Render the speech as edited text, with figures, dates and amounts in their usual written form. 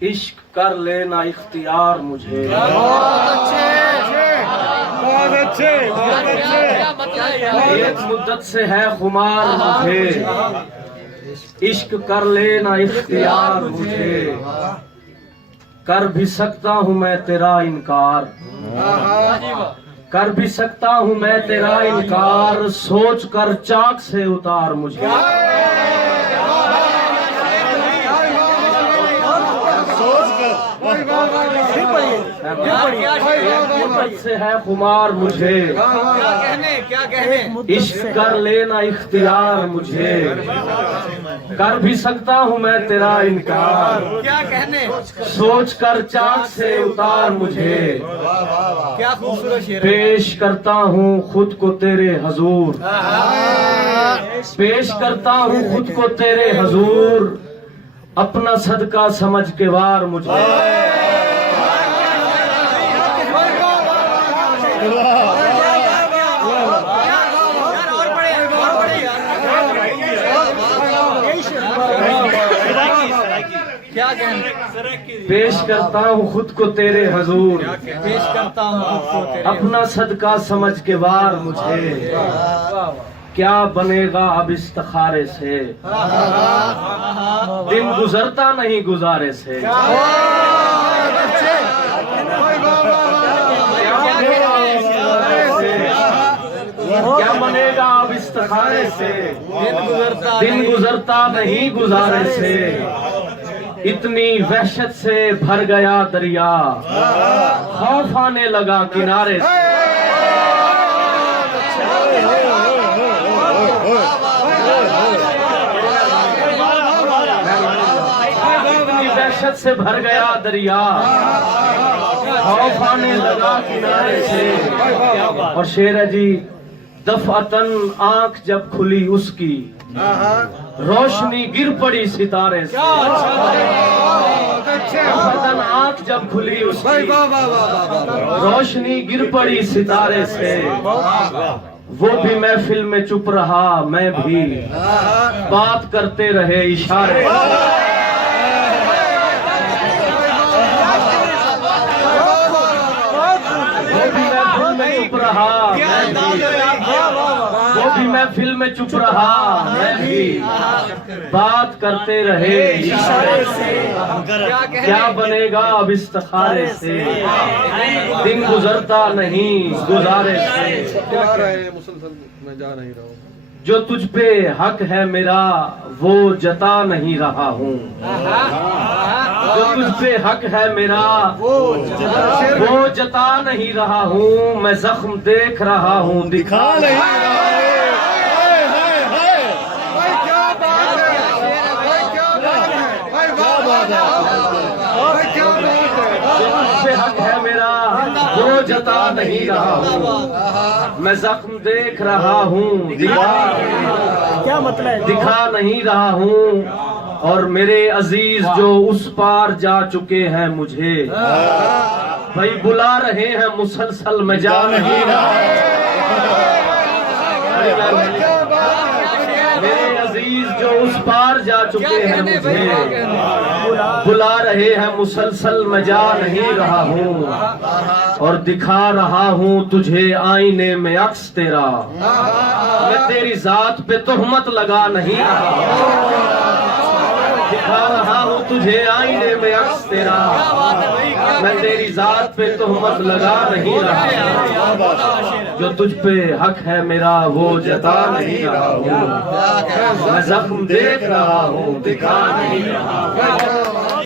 इश्क कर लेना इख्तियार मुझे। बहुत अच्छे एक मुद्दत से है खुमार मुझे, इश्क कर लेना इख्तियार मुझे। कर भी सकता हूँ मैं तेरा इनकार, कर भी सकता हूँ मैं तेरा इनकार, सोच कर चाक से उतार मुझे। से है खुमार मुझे, क्या कहने इश्क कर लेना इख्तियार मुझे। कर भी सकता हूँ मैं तेरा इनकार, क्या कहने सोच कर चाक से उतार मुझे। क्या खूबसूरत शेर है। पेश करता हूँ खुद को तेरे हजूर, पेश करता हूँ खुद को तेरे हजूर, अपना सदका समझ के वार मुझे। क्या कहने पेश करता हूँ खुद को तेरे हजूर, पेश करता हूँ आपको तेरे अपना सदका समझ के वार मुझे। क्या बनेगा अब इस्तिखारे से, दिन गुजरता नहीं गुजारे से। क्या बनेगा अब इस्तिखारे से, दिन गुजरता नहीं गुजारे से। इतनी वहशत से भर गया दरिया, खौफ आने लगा किनारे से। इतनी वहशत से भर गया दरिया, खौफ आने लगा किनारे से। और शेर है जी, दफअतन आंख जब खुली उसकी, रोशनी गिर पड़ी सितारे से। दफअतन आंख जब खुली उसकी, रोशनी गिर पड़ी सितारे से। वो भी महफिल में चुप रहा, मैं भी बात करते रहे इशारे। चुप रहा वो भी महफिल में चुप रहा, मैं भी बात करते रहे इशारे से। क्या बनेगा अब इस्तिखारे से, दिन गुजरता नहीं गुजारे से। मैं जा नहीं रहा हूँ, जो तुझ पे हक है मेरा वो जता नहीं रहा हूँ। जो तुझ पे हक है मेरा वो जता नहीं रहा हूँ। मैं जख्म देख रहा हूँ, दिखा नहीं रहा। हक है मेरा वो जता नहीं रहा हूँ, मैं जख्म देख रहा हूँ, क्या मतलब दिखा नहीं रहा हूँ। और मेरे अजीज जो उस पार जा चुके हैं मुझे, भाई बुला रहे हैं मुसलसल, मैं जा नहीं रहा। मेरे अजीज जो उस पार जा चुके हैं मुझे, बुला रहे हैं मुसलसल, मैं जा नहीं रहा हूँ। और दिखा रहा हूँ तुझे आईने में अक्स तेरा, मैं तेरी जात पे तोहमत लगा नहीं रहा। दिखा रहा हूँ तुझे आईने में अक्स तेरा, मैं तेरी जात पे तोहमत लगा नहीं रहा। जो तुझ पे हक है मेरा वो जता नहीं रहा हूँ, मैं जख्म देख रहा हूँ, दिखा नहीं रहा।